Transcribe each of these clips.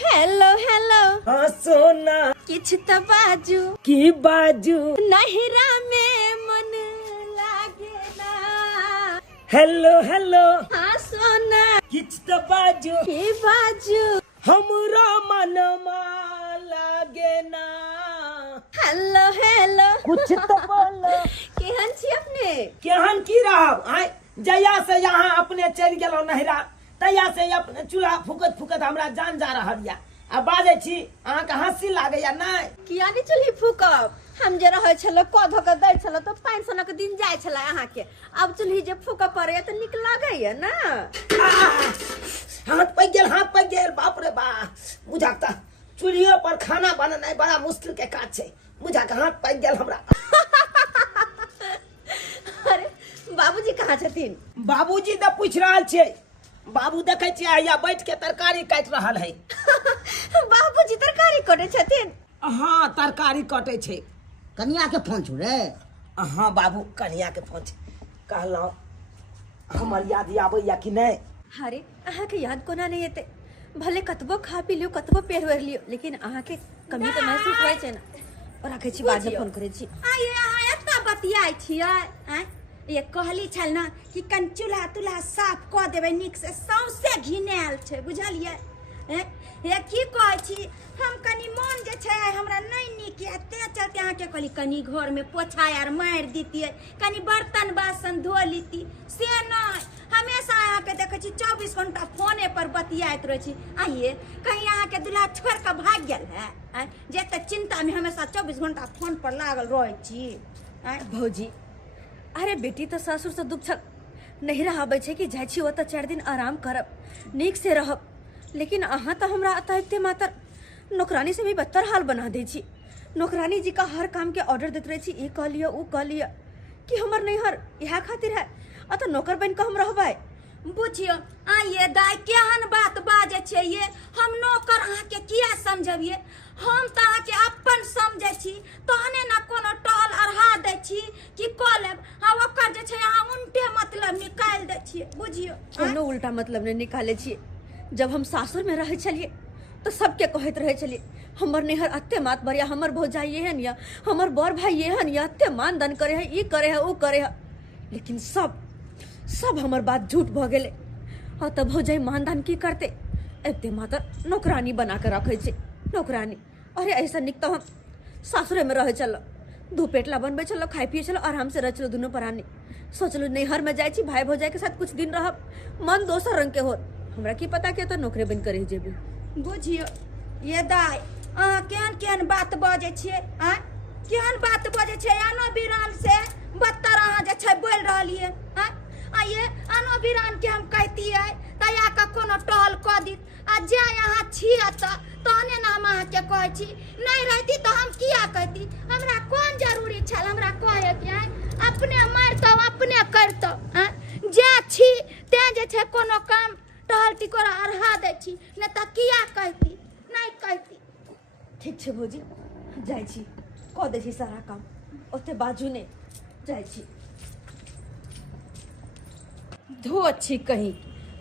Hello hello हाँ सोना किछ त बाजू की बाजू नहिरा में मन लागे ना। हेलो हेलो हाँ सोना किछ तो बाजू की बाजू हमरा मनमा लागे ना। हेलो हेलो कुछ तो बोलो केहन छी अपने? केहन की रहब आय जया से यहाँ अपने चल गेलो नहिरा तया से अपने चूल्हा फुकत फुकत हमरा जान जा रहल या आ बाजे छी अहाँ के हंसी लागे या नहीं? किया नहीं चुल्ही फूकब? हम जे रहे छलो कध के दै छलो तो 500 के दिन जाय छला अहाँ के। अब चुल्ही जे फूक पड़े तो निक लागे या ना। हाथ पक गेल बाप रे बा। बुझाता चूल्हे पर खाना बनाना बड़ा मुश्किल के काज छे। बुझा के हाथ पक गेल हमरा। अरे बाबूजी कहाँ छथिन? बाबूजी तो पूछ रहल छे। बाबू देखे छियै या बैठ के तरकारी काट रहल है। बाबूजी तरकारी कटे छथिन? हाँ तरकारी कटे छे। कनिया के फोन छु रे? हाँ बाबू कनिया के फोन छे। कहलौ हमर याद आबै या कि नहीं? अरे अहाँ के याद कोना नहीं एते? भले कतबो खा पी लियो कतबो पेट भर लियो लेकिन अहाँ के कमी तो महसूस होय छै ना। और रखे छी बाद में फोन करे छी। आये अहाँ एतना बतियाई छियै हैं? ये कहली छल ना कि कन चूल्हा तुल्हा साफ क देबै नीक से सौंसे घिनायल छै बुझलियै? ये की कहै छी हम कनी मन जे छै हमरा नहीं नीक या ते चलते अहाँ के कहली कनी घर में पोछा आर मार दीतियै कनी बर्तन बासन धो लीती से नहीं। हमेशा अहाँ के देखे छी 24 घंटा फोने पर बतियाइत रहे छी। आइए कहीं अहाँ के दूल्हा छोड़ के भाग गेल है जे तक चिंता में हमेशा 24 घंटा फोन पर लागल रहे छी। भौजी अरे बेटी तो ससुर से दुख छल नहीं रहबै छै कि जाइ छी ओतऽ 4 दिन आराम करब नीक से रहब। लेकिन अहाँ तो हमरा अतैते मातर नौकरानी से भी बदतर हाल बना दै छी। नौकरानी जी का हर काम के ऑर्डर देते रहे छी ई कह लियो ऊ कह लियो कि हमर नैहर इहा खातिर है अत नौकर बन के हम रहबै। बुझियो आइए दाई केहन बात बाजे छै ये हम नौकर अहाँ के किया समझबिए? हम तो अहाँ के अपन समझे छी तहने ना कोनो टॉल अढ़ा दै छी कि क लेब। हाँ ओकर जे छै अहाँ उल्टे मतलब निकाल दै छी बुझियो। कोनो उल्टा मतलब नहीं निकाले छी। जब हम सासुर में रहे छलिए तो सबके कहत रहे छलिए हमर नैहर अत्ते मात बरिया हमर भौजाई एहन या हमर बड़ भाई एहन या अत्ते मान दान करे है ई करे है ऊ करे है। लेकिन सब हमर बात झूठ भ गेले। हाँ तब भौजाई मान दान की करते एते मातर नौकरानी बना के रखे छे नौकरानी। अरे ऐसा निक तो हम सासुरे में रहे चलो दू पेटला बनबे चलो खाए पिए चलो आराम से रह चलो दोनों प्राणी। सोचलो नैहर में जाए छी भाई भौजाई के साथ कुछ दिन रहब मन दोसर रंग के होत। हमरा की पता के तो नौकरी बन करे जेबे। बुझियो ये दाई अहाँ केहन केहन बात बजे छियै केहन बात बजे छै आनो बिरान से बदतर अहाँ जे छै बोल रहलिए आइए आनो बिरान के हम कहतियै तया का कोनो टॉल क दी आ जे अहाँ छियै तहने ना हम अहाँ के कहै छी नहीं रहती तो हम किया कहती? हमरा कोन जरूरी छल हमरा कहे के अपने मारतो अपने करतो जे छी ते जे छै कोनो काम टहल टिकोरा अढ़ा दै छी ने त किया कहती नहीं कहती। ठीक छे भौजी जाइ छी क दै छी सारा काम ओते बाजू ने जाइ छी। धो छी कहीं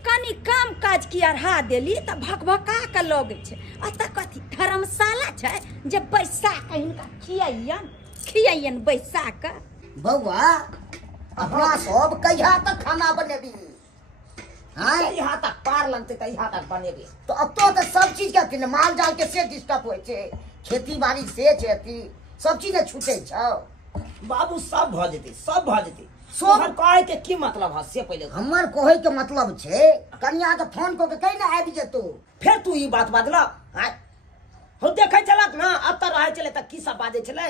कनी काम काज की अढ़ा देली त भकभका के लगे छै अत कथी धर्मशाला छै जे बैसा के हिनका खियाइयन बैसा के। बौआ अपना सब कहिया तक खाना बनेबी? यहाँ तक पार लगते त यहाँ तक बनेबे। तो अब तो सब चीज के न माल जाल के से डिस्टर्ब होय छै खेती बाड़ी से खेती सब चीज ने छूटे छौ। बाबू सब भ जेते सब तोहर कहे के की मतलब है से पहले हमर कोहे के मतलब छै कन्या के फोन को के कहीं ना आबि जेतो। फिर तू ई बात बदला हो देखे चलक ना अब त रहे चले त की सब बाजे चले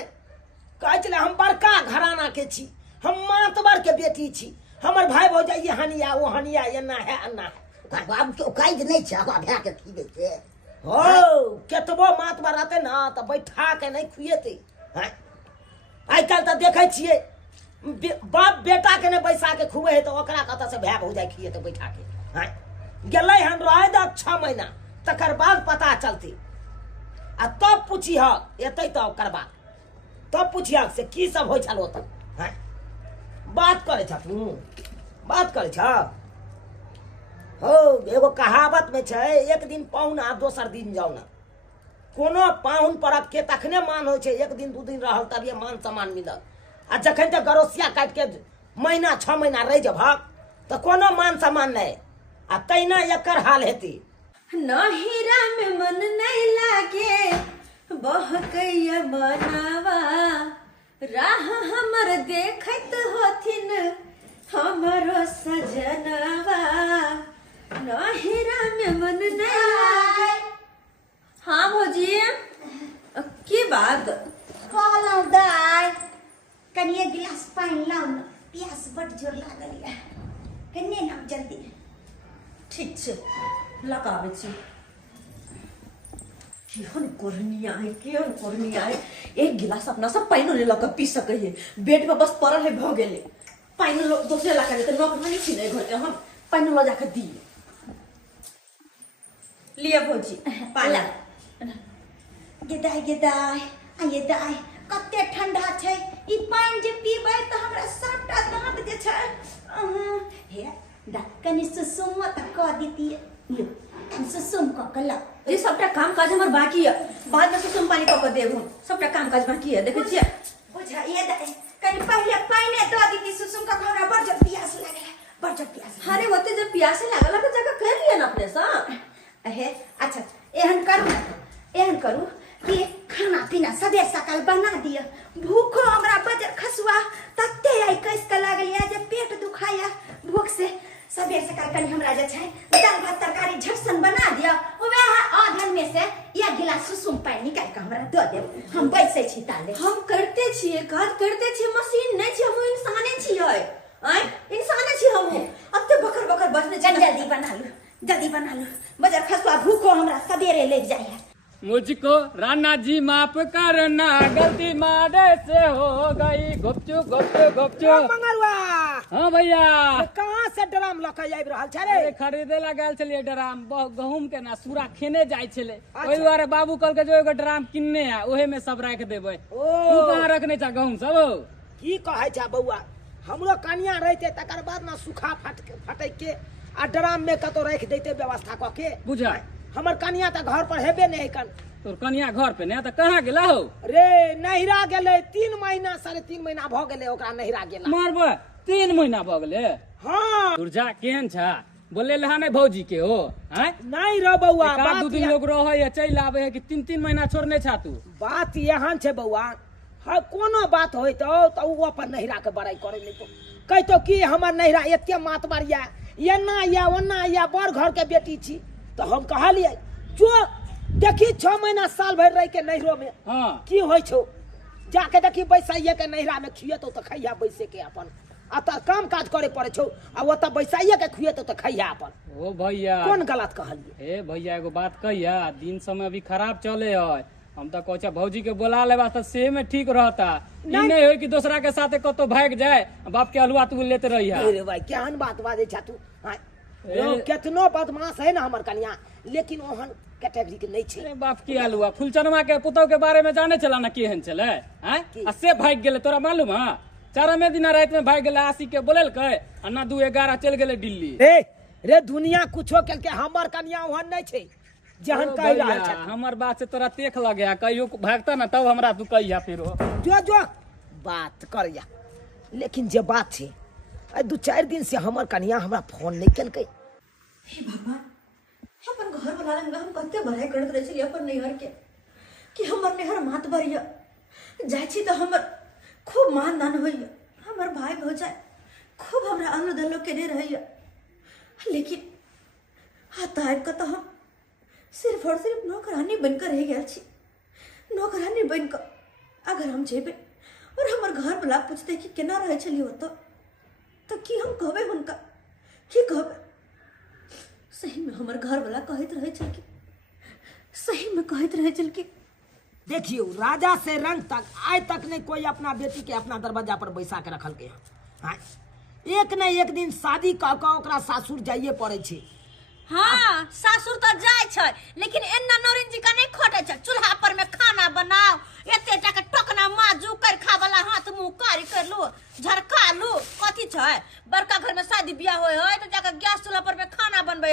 कहे चले हम बड़का घराना के छी हम मातबर के बेटी छी हमर भाई भौजाई हनिया वो हनिया एना है अन्ना है। बाबू के काज नहीं छै आगा भै के खीबे छै हो केतबो मातबर रहते ना त बैठा के नहीं खुएते। आइ काल त देखे छिए बाप बेटा के ने बैसा के खुए है तो ओकरा कत से भाई भौजाई खिए तो बैठा के गेलै हम रहे द 6 महीना तकर बाद पता चलती आ तब पूछिह एतै त ओकर बाद तब पूछिह से की सब होय छल ओत बात करे छ तू बात करे छ हो एगो कहावत में छै, एक दिन पाहुन आ दोसर दिन जाओ ना। कोनो पाहुन परब के तखने मान होइ छै, एक दिन दू दिन रहल तभिए मान सम्मान मिलल। आ जखन तक गरोसिया काट के महीना 6 महीना रह जबहक तो कोनो मान सम्मान नहीं। आ तैना एकर हाल हेती। नहिरा में मन नहीं लागे बहकैया बनावा, राह हमर देखत होथिन हमरो सजनवा। नहिरा में मन नहीं लागे। हाँ भौजी की बात? कहलौं दाय कनी एक गिलास पानी लाओ न, प्यास बड़ जोर लागल है। कने ना जल्दी। ठीक छै लगाबै छी। केहन कोरनिया है, केहन कोरनिया है। एक गिलास अपना सब पानी ले लक पी सकै है, बेड पे बस पड़ल है भ गेले। पानी दोसरे ला के नौकरानी छी नहीं घर के, हम पानी ला जाके दी। लिया भौजी पाला। गेदाय गेदाय आये दाय कते ठंडा छै। ई पानी जे पीबै त हमरा सबटा दांत जे छै हे दा कनी सुसुम त क दितिए। लो सुसुम क कला। ये सबटा काम काज हमर बाकी है, बाद में सुसुम पानी क के देब हम। सबटा काम काज बाकी है, देखै छियै। बुझा ये दाय कनी पहले पानी द दिति सुसुम क, हमरा बड़ जोर प्यास लागल, बड़ जोर प्यास। अरे होते जब प्यासे लागल त जगह कर लिया ना अपने सा। अहे अच्छा एहन करू कि खाना पीना सदे सकाल बना दिया। भूखो हमरा बजर खसुआ तते आई कस के लागल या जे पेट दुखाया भूख से। सदे सकाल कनी हमरा जे छै दाल भात तरकारी झटसन बना दिया। वह आधन में से एक गिलास सुसुम पानी निकाल के हमरा द देब, हम बैसे छी ताले। हम करते छिए, काज करते छिए, मशीन नहीं छी, हम इंसाने छिए। आय इंसाने छी हम। अते बकर बकर बजने जल्दी बना लो बजर खसुआ भूखो हमरा सवेरे ले जाए। मुझको राणा जी माफ करना, गलती मारे से हो गई। गुपचुप गुपचुप गुपचुप। मंगरुआ हाँ भैया, कहाँ से ड्राम लक आबि रहल छै रे? खरीदे ला गेल छलिए ड्राम, गहूम के ना सूरा खेने जाय छले। ओहि दुआरे बाबू कहल के जो एगो ड्राम किनने है ओहे में सब राख देबै। तू कहाँ रखने छा गहूम सब? की कहै छा बौआ, हमरो कनिया रहते तकर बाद ना सूखा फटै के आ ड्राम में कतो रख देते व्यवस्था क के। बुझा हमर कनिया त घर पर हेबे नहीं कन। तोर कनिया घर पे ने त कहाँ गेला हो? रे नहिरा गेले 3 महीना 3.5 महीना भ गेले ओकरा नहिरा गेला। मारबा 3 महीना भ गेले? हां तुरजा केहन छा? बोले लहा नहीं भौजी के हो? हैं नहीं रो बौआ, एक आध दू दिन लोग रहे है चल आवे है कि 3-3 महीना छोड़ने छा तू? बात यहां छै बौआ। हर कोनो बात होय तो उ अपन नहिरा के बड़ाई करे ले तो कहतो कि हमर नहिरा एते मातबर या एना या ओना या बड़ घर के बेटी छी। तो हम कहलिए जो देखी 6 महीना साल भर रह के नहिरो में हाँ की होय छौ, जाके देखी बैसाइए के नहिरा में खिएतो तो खैया बैसे के अपन। अत काम काज करे पड़े छौ आ ओत बैसाइए के खिएतो तो खैया अपन। ओ भैया कौन गलत कहलिए? ए भैया एगो बात कहिया, दिन समय अभी खराब चले है। हम तो कहचा भौजी के बोला ले वास्ते से में ठीक रहता। ई नहीं हो कि दूसरा के साथे कतो भाग जाए, बाप के हलवा तू लेते रही है। अरे भाई केहन बात बाजे छा तू? केतनो बदमाश है ना हमर कनिया, लेकिन ओहन कैटेगरी के नहीं छे। अरे बाप की हलवा फुलचनमा के पुतौ के बारे में जाने चला ना केहन चले हैं? आ से भाग गेले तोरा मालूम है? 4 दिन रात में भाग गेले आशी के बोलेल के आ ना 2-11 चल गेले दिल्ली। रे दुनिया कुछो केल के हमर कनिया ओहन नहीं छे जहन कह रहल छ। हमर बात से तोरा तेख लगे कहियो भागता ना तब हमरा तू कहिया फिर जो बात कर या। लेकिन जे बात छे 2-4 दिन से हमर कनिया हमरा फोन नहीं केल के। हे भगवान, अपन घर वाला हम कते बड़ाई करत रहे छलिए अपन नैहर के कि हमर नैहर मात भरिया जाय छी तो हमर खूब मान दान होइया, हमर भाई भौजाई खूब हमरा अनुदल्लो केने रहइया। लेकिन हताब का तो हम सिर्फ और सिर्फ नौकरानी बनकर रह गया छी। नौकरानी बनकर अगर हम जेबे और हमर घर वाला पूछते कि केना रहे छलिए तो की हम कहबे हुनका की कहबे? सही में हमर घर वाला कहत रहे छल कि सही में कहत रहे छल कि देखियो राजा से रंग तक आज तक नहीं कोई अपना बेटी के अपना दरवाजा पर बैसा के रखल के। हाँ एक न एक दिन शादी कह के ओकरा सासुर जाइए पड़े छे। हाँ सासुर तो जाय छै, लेकिन एन्ना नौरिन जी का नहीं खोटे छै। चूल्हा पर में खाना बनाओ, एते टा के टोकना माजू कर खा वाला हाथ मुंह कारी कर लो, झरका लो, कथी छै? बड़का घर में शादी बियाह होय है तो जाके गैस चूल्हा पर में खाना बनबे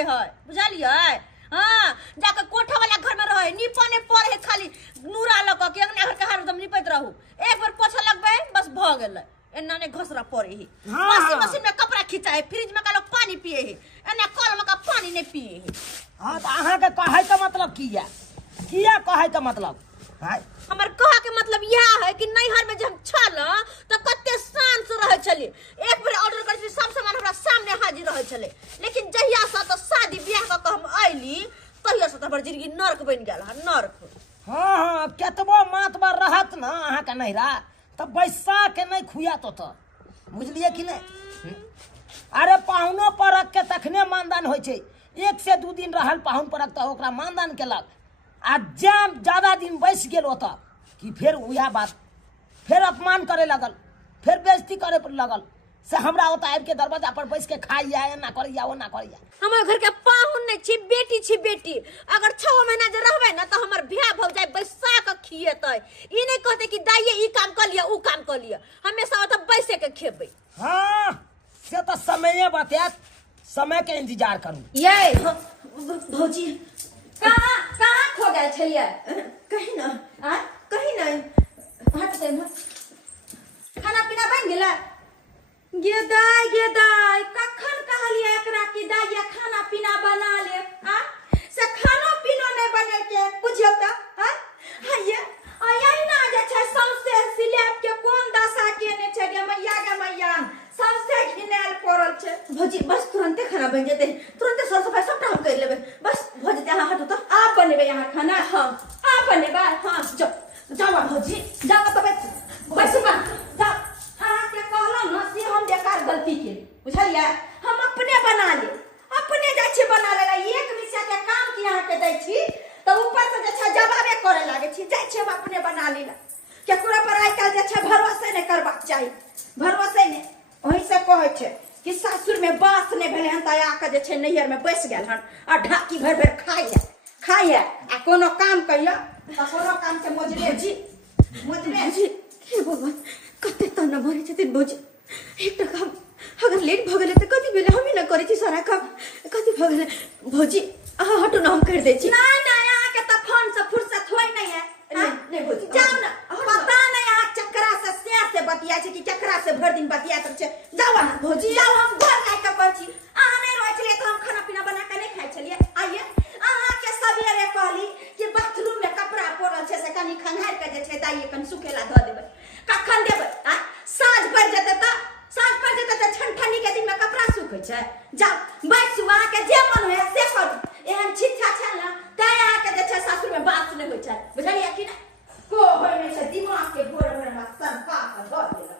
किया कहे का मतलब है? हमर कहा के मतलब यह है कि नैहर में जब छल तो कते शान से रहे चले, एक बेर ऑर्डर कर सब सामान हमरा सामने हाजिर रहे चले, लेकिन जहिया से तो शादी ब्याह का हम आइली तहिया से तो हमर जिंदगी नरक बन गेल है, नरक। हाँ केतबो मातबर रहत ना अहाँ के नैहरा तब बैसा के नहीं खुया तो बुझलिए कि नहीं। अरे पाहुनो परक के तखने मानदान होइ छै, 1 से 2 दिन रहल पाहुन परक तो ओकरा मानदान केलक, आ जब ज्यादा दिन बैस गेल ओतऽ कि फिर वह बात फिर अपमान करे लगल, फिर बेइज्जती करे लगल से हमरा ओतऽ आबि के दरवाजा पर बैस के खाइया एना करैया ओना करैया। हमर घर के पाहुन नहीं छी, बेटी छी बेटी। अगर 6 महीना जे रहबे ना तो हमर बियाह भ जाए, बैसा के खिएतै। ई नहीं कहते कि दाइये ई काम कर लिया ऊ काम कर लिया, हमेशा ओतऽ बैसे के खेबै। हाँ से तो समय बतेत, समय के इंतजार करू। ये भौजी कहाँ खो गए छलिए? कहीं ना कहीं नहीं हट से खाना पीना बन गेला? गे दाई कखन कहलिए एकरा कि दाइया खाना पीना बना ले, से खानो पीनो नहीं बने के बुझियो त हइये यही ना जे छै सौंसे सिलेब के कोन दशा केने छै गे मैया सौंसे घिनाल पड़ल छै। भौजी बस तुरंते खाना बन जेते, तुरंते सर सफाई सबटा हम कर लेबे, बस भौजी ते अहाँ हटो तो आप बनेबे यहाँ खाना? हाँ आप बनेबे? हाँ जाओ भौजी जाओ तो बैसू बा जाओ। हाँ के कहलौं ना से हम बेकार गलती के बुझलिए, हम अपने बना ले, अपने जाइ छी बना लेला। एक विषय के काम की यहाँ के दै छी तो ऊपर से जे छै जवाबे करे लागे छी, जाइ छी हम अपने बना लेला। केकरो पर आइ काल जे छै भरोसे नहीं करबाक चाही, भरोसे नहीं। वही से कहे छै कि सासुर में बास नहीं भेले हन त आके जे छै नैहर में बैस गेल हन आ ढाकी भर भर खाइए आ कोनो काम कहियो त कोनो काम के मोजरे जी भौजी हे भगवान कते तना मारे छथिन भौजी। एक काम अगर लेट भ गेले त कथि भेले, हम ही ना करे छी सारा काम, कथि भ गेले भौजी अहाँ हटो ना हम कर दे छी। नहीं यहाँ के तो फोन से फुर्सत होई नहीं है। नहीं भौजी जाओ ना, पता नहीं यहाँ चक्रा से बतिया छै कि चक्रा से भर दिन बतिया सब छै। जाओ ना भौजी जाओ, हम घर जाके कहै छी अहाँ नहीं रहै छलिए तो हम खाना पीना बना के नहीं खाइ छलिए। आइए अहाँ के सबेरे कहली कि बाथरूम में कपड़ा पड़ल छै से कनी खंघार के जे छै दाइए कनी सुखेला ध देबै, कखन देबै? साँझ पड़ जेतै त ठंडी के दिन में कपड़ा सूखै छै। जाओ बैसू, अहाँ के जे मन होय से करू। एहन छिछा छै ना तै अहाँ के जे छै सासुर में बात नहीं होय छै, बुझलिए कि नहीं? को होय नहीं छै दिमाग के भोर भोर में सब बात ध देला।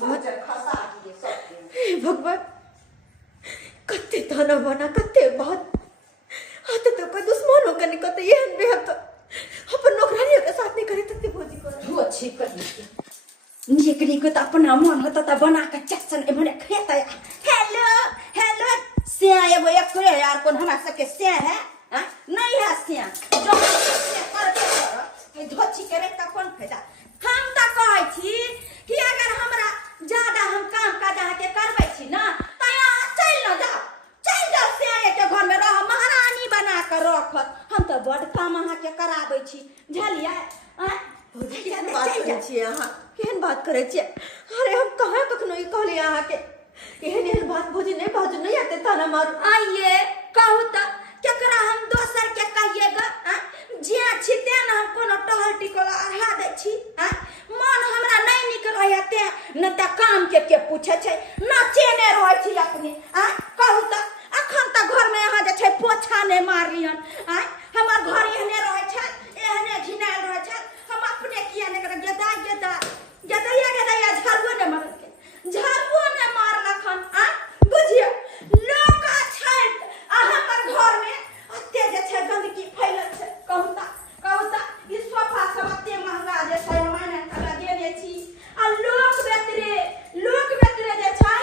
भोजन खसा दिए सब के। हे भगवान कते तना बना कते बात हाथ तो कोई दुश्मन होकर नहीं कते ये बेहद तो अपन नौकरानियों के साथ नहीं करे तते भौजी को वो छी कर निकली को तो अपना मन होता था बना के चसन एमने खेता। हेलो से एगो एकरे यार कोन हमरा सके से है नहीं है से जो से कर धोची करे त कोन फायदा। हम त कहै छी कि अगर हमरा ज्यादा हम काम काज अहाँ के करबै छी ना त यहाँ चल जाओ से के घर में रह महारानी बना के रखत। हम त बड़ काम अहाँ के कराबै छी बुझलिए। केहन बात करे छी अहाँ, केहन बात करे छी? अरे हम कहाँ कखनो ई कहली अहाँ के एहन बात भौजी नहीं बाजू नहीं आते ताना मारू। आइए कहू त केकरा हम दोसर के कहिएगा जे छिते न हम कोनो टहल टिकोला अढ़ा दै छी। मन हमरा नहीं निक रहैया ते न त काम के पूछे छै न चेने रहै छी अपने। कहू त अखन त घर में अहाँ जे छै पोछा नहीं मारियन। हमर घर एहने रहै छै, एहने घिनायल रहै छै, हम अपने किया नहीं करे गदैया झाड़ुओ नहीं मारलखन। बुझियो लोग छै हमर घर में अते जे छै गंदगी फैलल छै। कहू त ई सोफा सब अते महंगा जे छै हम ने कला देने छी आ लोक बेतरे जे छै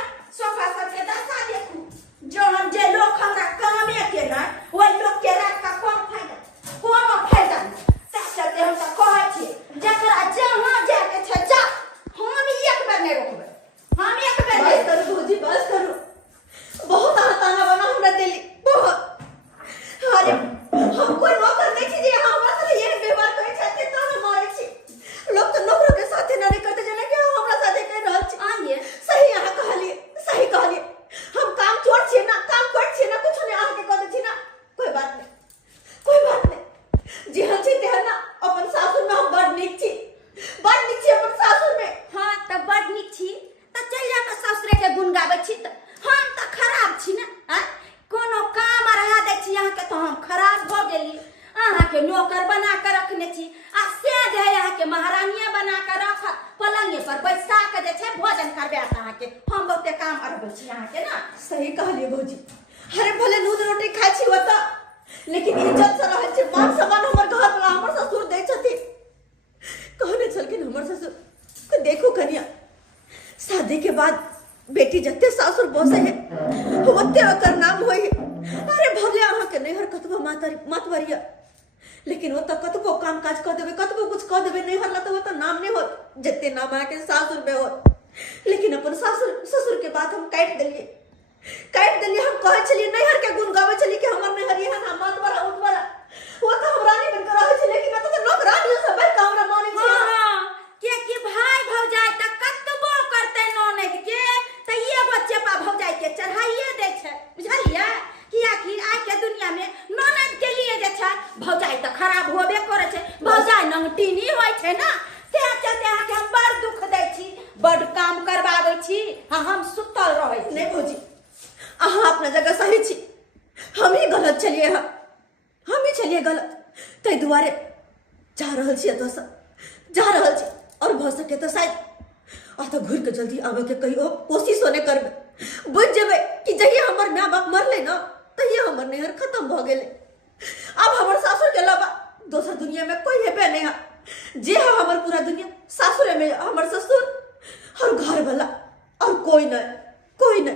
के नौकर बना कर रखने छी आ से जे यहाँ के महारानिया बना कर रख पलंगे पर बैसा के जे छे भोजन करबे अहाँ के हम बहुते काम अरबै छी यहाँ के ना। सही कहलिए भौजी। अरे भले दूध रोटी खाइ छी होता, लेकिन इज्जत से रहै छै, मान सम्मान हमर घर वाला हमर ससुर दै छथिन। कहने छलखिन हमर ससुर को देखो कनिया, शादी के बाद बेटी जते सासुर बसे है ओते ओकर नाम होई। अरे भले अहाँ के नैहर कतबो मतवरिया, लेकिन वो तो कतबो काम काज कर देवे, कतबो कुछ कर देवे, नैहर ला तो वो तो नाम नहीं हो जते नाम अहाँ के सासुर में हो। लेकिन अपन सासुर ससुर के बात हम काट दिलिए। हम कहे छलिए नैहर के गुण गावे छलिए कि हमर नैहर यहाँ ना मतवरा उतवरा, वो तो हम रानी बनकर रहे छलिए, लेकिन मैं तो नौकरानी सब है हमरा माने छी। हां के भाई भौजाई त कतबो करते ननद के त एगो चेपा भौजाई के चढ़ाइए दे छै, बुझलिए कि आखिर आज के दुनिया में ननद के लिए जे छै भौजाई त खराब होबे करे छै, भौजाई नंगटीनी होय छै ना। ते चलते अहाँ के हम बड़ दुख दै छी, बड़ काम करबाबै छी, हम सुतल रहै छी। नहीं भौजी, अहाँ अपना जगह सही छी, हम ही गलत छलिए, हम ही छलिए गलत। तै दुआरे जा रहल छी एतऽ से, जा रहल छी, और भ सके तो शायद अत घुर के जल्दी आवे के कहियो कोशिश होने करबे। बुझ जेबे कि जहिया हमर माँ बाप मरले ना तहिया हमर नैहर खत्म भ गेले। अब हमर सासुर के अलावा दोसर दुनिया में कोई हेबे नहीं है। जे है हमर पूरा दुनिया सासुरे में, हमर ससुर और घर वाला, और कोई नहीं।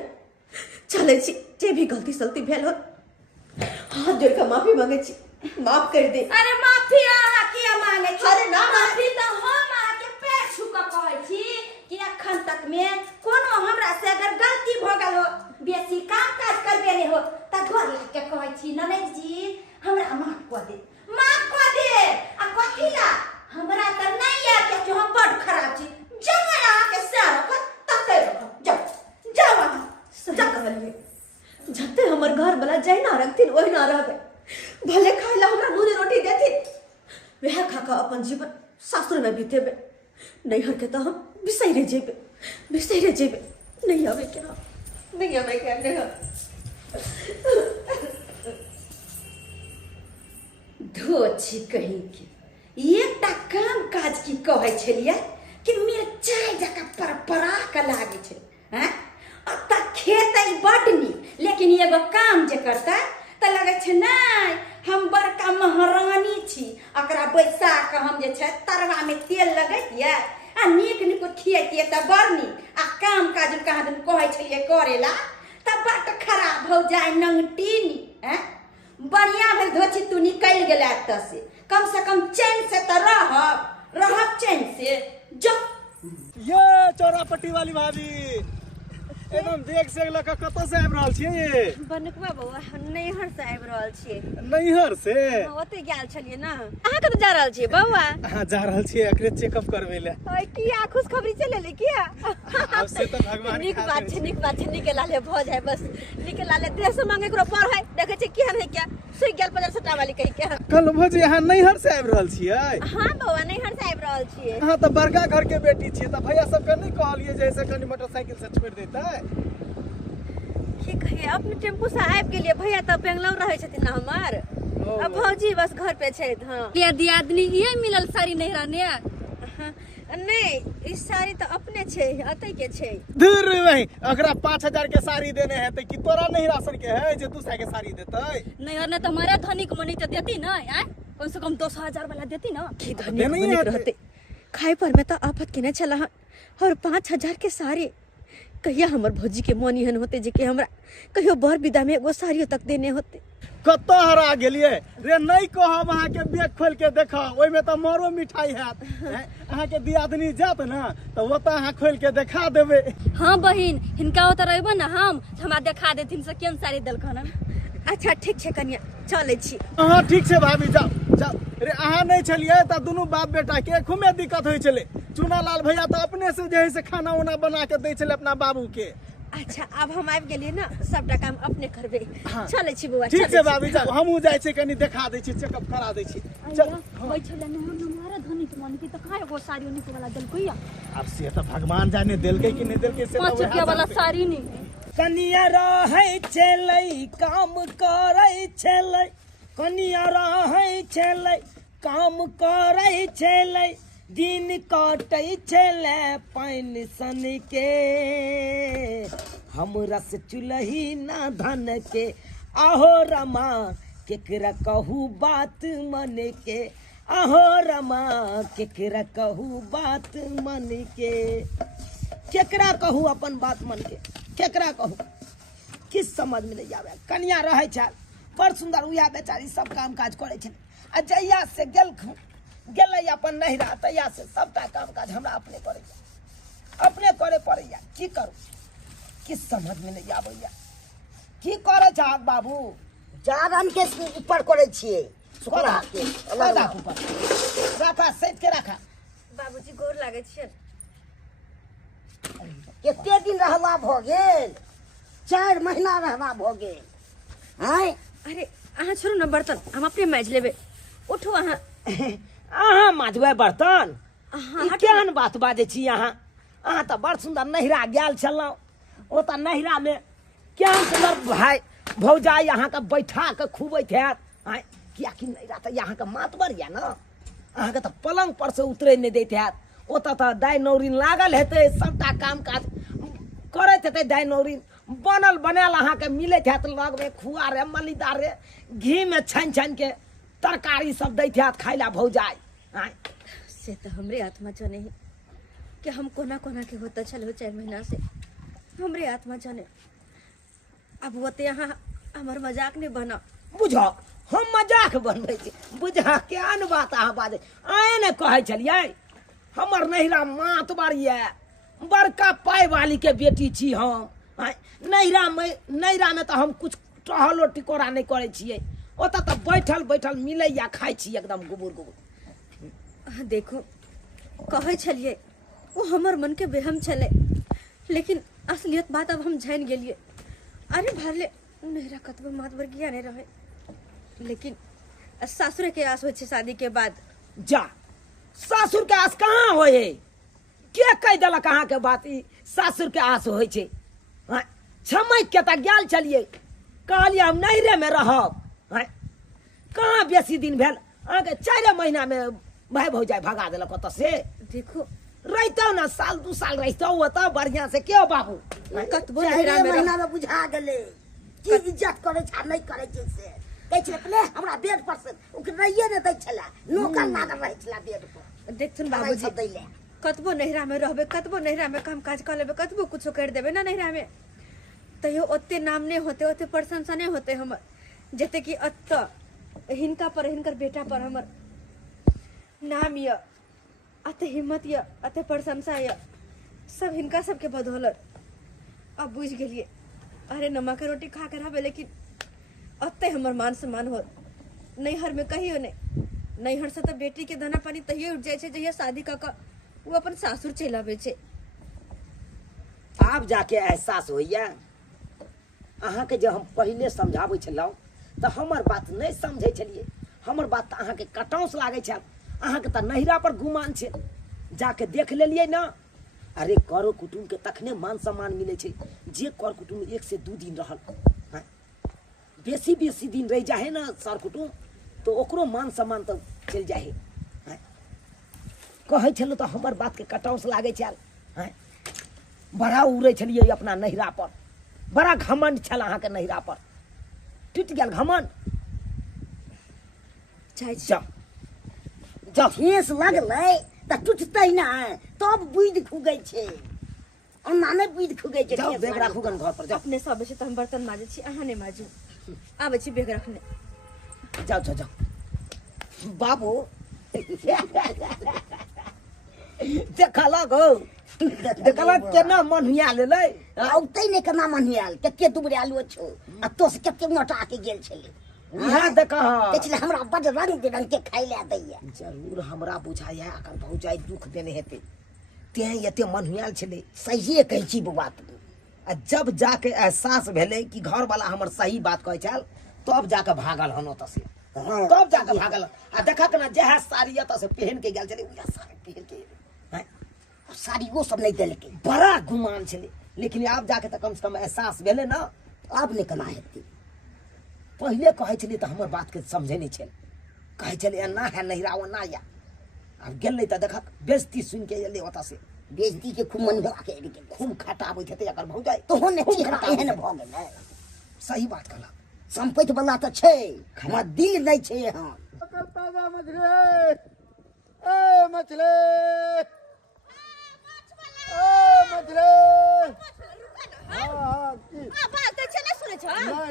चले छी, जे भी गलती सलती भेल हो हाथ जोड़ के माफी मांगे छी, माफ कर दे। अरे माफी अहाँ किया मांगे छी? अरे ना माफी तो हम अहाँ के पैर छू के कहै छी कि अखन तक में कोनो हमरा से अगर गलती भ गेल हो, बेसी काम काज करबे नहीं हो त घर ला के कहै छी ननद जी हमरा माफ क दे, आ कथी ला हमरा त नहीं यार के हम बड़ खराब छी, जहाँ अहाँ के से रखत तते रखत, जाओ अहाँ सही कहलिए। जते हमर घर वाला जहिना रखथिन ओहिना रहबे, भले खाए ला हमरा दूध रोटी देथिन, वह खा के अपन जीवन सासुर में बीतेबे। नैहर के तो हम बिसैरे जेबे, नहीं आवे के नैहर। धोछी कहीं के एकटा काम काज की कहै छलिए कि मिरचाई जका परपरा के लागे छै, हैं अत खेतै बड नीक, लेकिन एगो काम जे करता त लगे छै नहीं हम बड़का महारानी छी, अकरा बैसा के हम जे छै तरवा में तेल लगैतिए आ नीक खियतिए त बड़ नीक, आ काम काज कहाँ दिन कहै छलिए करेला त बड़ खराब हो जाए नंगटीनी। हैं बढ़िया भेल धोची तू निकल गेला एतऽ से, कम से कम चैन से तो रहब चैन से। जो ये चौरापट्टी वाली भाभी एकदम देख से लगा कत से आबि रहल छियै ये? बनकवा बउआ नैहर से आबि रहल छियै। नैहर से ओते गेल छलिए ना। अहाँ कतऽ जा रहल छियै बउआ? अहाँ जा रहल छियै एकरे चेकअप करबै ले। ओए किया खुशखबरी चले ले किया? अब से तो भगवान नीक बात छै, निकला ले भ जाए, बस निकला ले देह से मांगे करो पर है, देखे छै केहन है क्या सुई गेल पजर सटा वाली कहि के। कल भौजी अहाँ नैहर से आबि रहल छियै? हां बउआ नैहर से आबि रहल छियै। अहाँ तो बड़का घर के बेटी छियै त भैया सबके नहीं कहलिए जैसे कनी मोटरसाइकिल से छोड़ देतै? ठीक है, अपने टेम्पू से आबि गेलिए, भैया तो बेंगलोर रहे छथिन ना हमर, अब भौजी बस घर पे छै। हां ये दियादनी ये मिलल साड़ी नैहरा ने? नहीं इस साड़ी तो अपने छै, अतै के छै। दूर वही अकरा 5000 के साड़ी देने है त कि तोरा नहीं राशन के है जे दूसरा के साड़ी देतै? नैहर ने तो हमारा धनिक मनी तो देती ना, कम से कम 200,000 वाला देती ना। की धनिक रहते, खाए पर में तो आफत के न चला, और 5000 के साड़ी कहिया हमर भौजी के मोन एहन होते जे कि हमरा कहियो बर विदा में एगो साड़ियों तक देने होते। कत हरा गेलिए रे? नहीं कहब अहाँ के बैग खोल के देखा, ओइ में तो मारो मिठाई हैत। अहाँ के दियादनी जात ना तो वो तो अहाँ खोल के देखा देबे। हाँ बहिन हिनका होता रहबे ना हम हमरा देखा देथिन से केन साड़ी देलखन। अच्छा ठीक छै कनिया चलै छी। हाँ ठीक छै भाभी जाओ रे। अहाँ नहीं छलिए तो दोनों बाप बेटा के खूबे दिक्कत होई छले। चूनालाल भैया तो अपने से जे है से खाना उना बना के दै छले अपना बाबू के। अच्छा अब हम आबि गेलिए ना, सबटा काम अपने करबे। हाँ। चलै छी बउआ। ठीक छै भाभी जाओ, हमहू जाय छी कनी देखा दै छी, चेकअप करा दै छी। चल बैठले न हमारा धनिक मनी की तो काय एगो साड़ी उनी वाला देलको या? अब से तो भगवान जाने देलकै कि नहीं देलकै से। 5 रुपया वाला साड़ी नहीं कनिया रहै छलै काम करै छलै कनिया रहै छलै काम करै छलै दिन कटै छलै पानि सन के हमरा से चुलही ना धन के आहो रमा केकरा कहू बात मन के आहो रमा केकरा कहू बात मन के केकरा कहू अपन बात मन के केकरा कहू किस समझ में नहीं आवे कनिया रहे छल बड़ सुंदर उया बेचारी सब काम काज करे छल आ जहिया से गेलै अपन नहिरा तहिया से सबटा काम काज हमरा अपने करे पड़ैया की करू किस समझ में नहीं आबैया की करे छ बाबू जागन के ऊपर करे छिए सुखरा के अलग ऊपर राखा सैत के राखा बाबूजी गोर लागे छियन कते दिन रहला भ गेल 4 महीना रहला भ गेल आय अरे अहाँ छोड़ू ना बर्तन हम अपने मैज लेबे उठू अहाँ अहाँ माजबै बर्तन अहाँ ई केहन बात बाजै छी अहाँ तऽ बड़ सुंदर नहिरा गेल छलहुँ ओ तऽ नहिरा में केहन सुंदर भाई भौजाई अहाँके बैठा के खुबैत हैत आय कियाकि नहिरा तऽ अहाँके मातबर यऽ ने अहाँके तऽ पलंग पर से उतरै नहि दैत हैत ओतऽ तऽ दाइ नौरिन लागल हेतै सबटा काम काज करैत हेतै दाइ नौरिन बनल बनायल अहाँके मिलैत हैत लगमे खुआ रे मलीदार रे घी में छानि के तरकारी सब दैत हैत खाय ला भौजाई आय से तो हमरे आत्मा जाने ही कि हम कोना कोना के होता चलो 4 महीना से हमरे आत्मा जाने अब वो यहाँ हमर मजाक नहीं बना बुझो हम मजाक बनबै छी बुझा केहन बात अहाँ बाजै आए ने कहै छलियै हमर नहिरा मातबर ये बड़का पाई वाली के बेटी छी हम नहिरा में तो हम कुछ टहलो टिकोरा नहीं करे छियै ओतऽ तऽ बैठल मिलैया खाइ छी एकदम गुबुर देखो कहै छलियै वो हमर मन के बेहम छले लेकिन असलियत बात अब हम जान गेलिए अरे भरले मेरा कतबो मातबर किया नहीं रहे लेकिन सासुर के आस हो शादी के बाद जा सासुर के आस कहाँ होए के कह दिलक अहाँ के बात ई सासुर के आस होइ छै छमक के तऽ गेल छलिए कहलिए हम नहिरे में रहब कहाँ बेसी दिन भेल अहाँके 4 महीना में भाई भौजाई भगा दिलक ओतऽ से देखो रहितो ना साल 2 साल रहितो ओतऽ बढ़िया से क्यों बाबू कतबो 4 नहिरा में महीना में बुझा गेलै की इज्जत करे छ नहीं करे छै से कहै छै पले हमरा बेड पर से उकरैये ने दै छला नौकर लागल रहै छला बेड पर देखथुन दवाई बाबूजी सब दै ले कतबो नहिरा में रहबे कतबो नहिरा में काम काज कर लेबे कतबो कुछो कर देबे ना नहिरा में तैयो ओते नाम नहीं होते ओते प्रशंसा नहीं होते हमर जते कि अत्त हिनका पर हिनकर बेटा पर हमर नाम य अते हिम्मत य अते प्रशंसा य सब हिनका सबके बदौलत अब बुझ गेलिए अरे नमक के रोटी खा कर रहबे लेकिन अते हमर मान सम्मान हो नैहर में कहियो नहीं नैहर से तो बेटी के दाना पानी तहिए उठ जाए जहिया शादी का वो अपन सासुर चल आबे छे आब जाके एहसास होइया अहाँ के जब हम पहले समझाबै छलहुँ तऽ हमर बात नहीं समझै छलिए हमर बात तऽ अहाँ के कटौस लागै छल अहाँ के तऽ नहिरा पर गुमान छै जाके देख लेलिए ना अरे करो कुटुम के तखने मान सम्मान मिले छै जे कर कुटुम 1 से 2 दिन रहल बेसी दिन रह जाए ना सर कुटुम तो ओकरो मान सम्मान तो चल जाए कहै छलहुँ तऽ हमर बात के कटौस लागै छल बड़ा उड़ै छलिए अपना नहिरा पर बड़ा घमंड छल अहाँ के नहिरा पर टूट गेल घमंड जब ठेस लगलै तऽ टूटतै ना तब बुझ खुगै छै ओना नहि बुझ खुगै छै जाओ बैग राखू गन घर पर जाओ अपने सब छै तऽ हम बर्तन माजे छी अहाँ नहीं माजू आबे छी बैग रखने जाओ बाबू देखला गो देखला केना मन हुआ लेलै औतै ने केना मनियाल कते दुबरालू छौ आ तो से कते मोटा के गेल छलै यहाँ देखा कहले हमरा बड रंग बिरंग के खाइ ले दैया जरूर हमरा बुझाया अकर भौजाई दुख देने हेतै तें एते मन हुआल छलै सहिए कहै छी बुआ तू आ जब जाके एहसास भेलै कि घर वाला हमर सही बात कहै छल तब जाके भागल हन ओतऽ से तब जाके भागल आ देखक ना जेहा साड़ी एतऽ से पहन के गेल छलै उहे साड़ी पहन के साड़ी वो सब नहीं देलकै बड़ा गुमान छलै लेकिन आब जाके तऽ कम से कम एहसास भेलै ना आब ने केना हेतै पहले कहे छलिए तो हमर बात के समझे नहीं छल कहे छलिए एना है नहिरा ओना या अब गेलै त देखक बेइज्जती सुन के एलै ओता से बेइज्जती के खूब मन भरा के खूब खटाबैत हेतै एकर भौजाई तो हो ने चेहरा एहन भ गेलै सही बात कहला संपत्ति वाला तो छै हमरा दिल नहीं छै यहाँ ताजा मछली ए मछली हाँ की बात तो छे ना सुने छ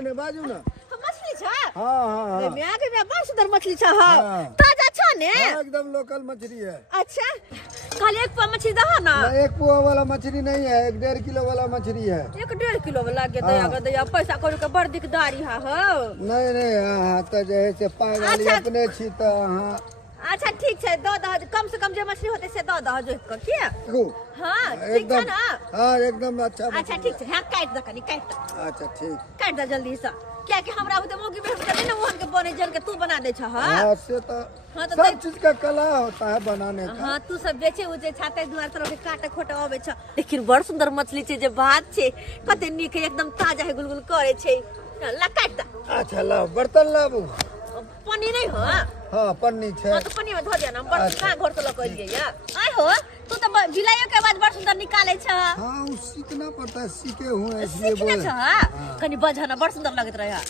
नहीं बाजू ना मछली छ हाँ रे मियां के बड़ सुंदर मछली छ हाँ। ताजा छ ने हाँ, एकदम लोकल मछली है अच्छा कल एक पा मछली दहा ना ना, 1 पुआ वाला मछली नहीं है 1.5 किलो वाला मछली है 1.5 किलो वाला के दया पैसा करू के बड़ दिकदारी हा हो नहीं हाँ तो जैसे पाई वाली अच्छा। अपने छी तो हाँ अच्छा ठीक छै दो दह कम से कम जे मछली होते से दो दह जो के किया हाँ ठीक एकदम है ना हाँ एकदम अच्छा अच्छा ठीक है हाँ काट द कनी काट द अच्छा ठीक काट द जल्दी से क्या कि हमरा होते मोगी में हम ना ओहन के बने जल के तू बना दे छ हां हाँ से तो हाँ, तो सब चीज का कला होता है बनाने का हाँ तू सब बेचे उचे छाते दुआर तरह के काटे खोटे आवे छ लेकिन बड़ सुंदर मछली छै जे बात छै कते नीक है एकदम ताजा है गुलगुल करे छै ला काट द अच्छा लाओ बर्तन लाबू पानी नहीं हो हाँ पन्नी छे हाँ तो पानी में धो दिया ना बड़ कहाँ घर से लकलिए या आय हो तू तो बिलाइयो के आवाज बड़ सुंदर निकाले छ हाँ वो सीखना पड़ता है सीखे हुए हैं इसलिए सीखने बोले छ कनी बजा ना बड़ सुंदर लगत रहे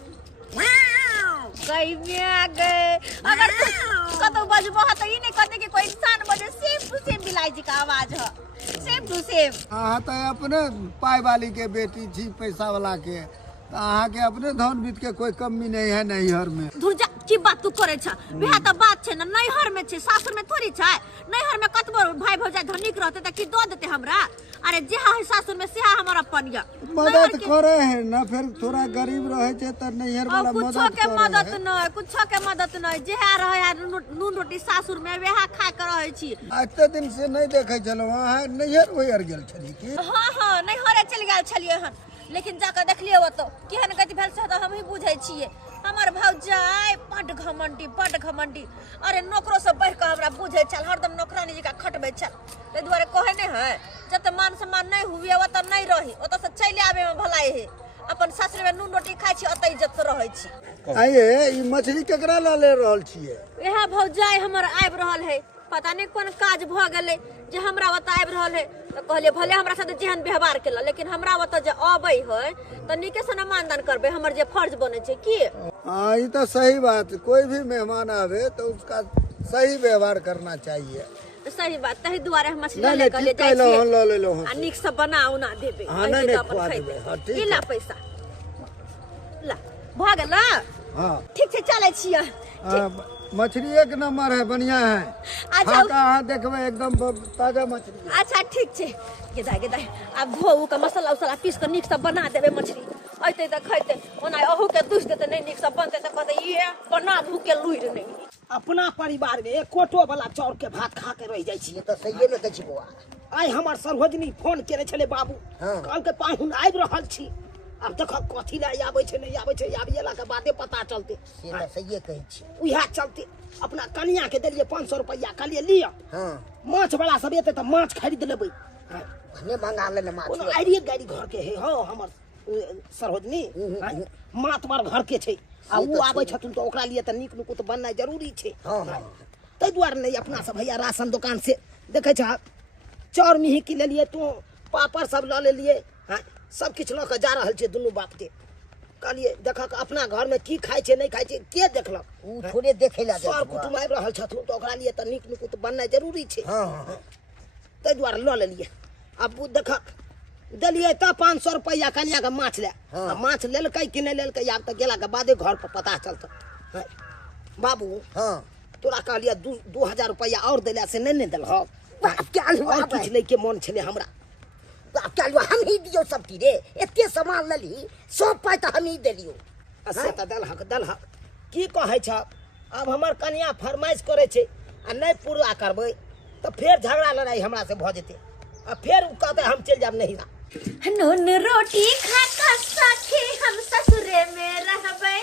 कहीं में गए अगर कतो बजबो त ई नहीं कहते कि कोई इंसान बजे सेम टू सेम बिलाई जी का आवाज है सेम टू सेम हाँ तो अपने पाई वाली के बेटी छी पैसा वाला के तो अहाँ के अपने धन बीत के कोई कमी नहीं है नैहर में धुरजा की बात तू करे छ बिहा त बात छै ना नैहर में छै सासुर में थोड़ी छै नैहर में कतबो भाई भौजाई धनिक रहते त की दो देते हमरा अरे जेहा है सासुर में सेहा हमारा पनिया मदद करे है ना फिर थोड़ा गरीब रहे छै त नैहर वाला कुछो मदद के करे मदद है नहीं कुछो के मदद नहीं जेहा रहे नून रोटी सासुर में वेहा खा के रहे छी एते दिन से नहीं देखे चलो वहाँ नैहर ओहर गेल छली की हाँ हाँ नैहरे चल गेल छलिए हन लेकिन जाकर देखलिए वो तो केहन गति भेल से तो हम ही बुझे छिए हमर भौजाई बड घमंडी अरे नौकरो से बढ़ के हमरा बुझे चल हरदम नौकरानी जी का खटबे चल ते दुआरे कहे नहीं है जब मान सम्मान नहीं हुए वो तो नहीं रही वो तो से चले आवे में भलाई है अपन ससुर में नून रोटी खाई छी ओतै इज्जत से रहे छी आइए ई मछली केकरा ला ले रहल छिए यह भौजाई हमर आबि रहल है पता नहीं कौन काज भ गेलै जे हमरा ओतऽ आबि रहल है तो कहलिए भले हमरा साथे जेहन व्यवहार केला लेकिन हमरा ओतऽ जे अबै है तो नीके से न मानदान करबे हमर जे फर्ज बने छै की हाँ ये तो सही बात कोई भी मेहमान आवे तो उसका सही व्यवहार करना चाहिए सही बात तही दुआरे हम मछली नहीं ले के ठीक जाय लो छियै ले लो आ नीक से बना उना देबे हाँ, कहि नहीं, दे नहीं, अपन खुआ खाइ देबै, दे हाँ, ठीक ई ला है। पैसा ला भ गेल ना हाँ ठीक छै चलै छियै मछली एक नंबर है बढ़िया है अच्छा अहाँ देखबे एकदम ताजा मछली अच्छा ठीक छै गेदाय आब धो उ के मसाला उसाला पीस के नीक से बना देबे मछली अइते त खइते ओना अहू के दुस देते नहीं नीक से बनते त कहते ये बना धू के लुइर नहीं अपना परिवार में एक कोटो वाला चाउर के भात खा के रह जाइ छी तो सही में कछि बुआ आइ हमर सरहोजनी फोन केने छले बाबू कल के पाहुन आबि रहल छी अब देख कथी ला आबै छै नहीं आबै छै आबिएला के बादे पता चलते से तो सही कहै छी उहा चलते अपना कनिया के देलिए 500 रुपया कहलिए लिया हां माछ वाला सब एते त माछ खरीद लेबै हने मंगा ले माछ कोनो आइडिया गाड़ी घर के है हां हमर सरहोजनी मात बार घर के छै आ उ आबै छथुन त ओकरा लिए त नीक नुकुत बननाइ जरूरी छै तै दुआरे नहीं अपना सब भैया राशन दुकान से देखे छ चाउर मिही की लेलिए तू पापड़ सब ल लेलिए सब किछ ल के जा रहल छै दुनू बाप के कहलिए देखक अपना घर में की खाइ छै नहीं खाइ छै के देखलक उ थोड़े देखे ला सर कुटुम आबि रहल छथुन त ओकरा लिए त नीक नुकुत बननाइ जरूरी छै तै दुआरे ल लेलिए अब देखक देलिए त 500 रुपया कन्या के माछ ले माछ लेलकै कि नहीं लेलकै आब त गेला के बादे घर पर पता चलतै बाबू हां तोरा कहलिए 2000 रुपया और देला से नहीं देलहक बाप क्या हुआ और कुछ ले के मन छले हमरा बाप क्या हुआ हम ही दियो सब रे एते सामान लली सब पाई त हम ही देलियो से त दलहक की कहै छ अब हमर कन्या फरमाइश करे छै आ नहीं पूरा करबै त फेर झगड़ा लड़ाई हमरा से भ जेतै आ फेर उ कहते हम चल जाब नहीं नून रोटी खा का साथी हम ससुरे में रहबै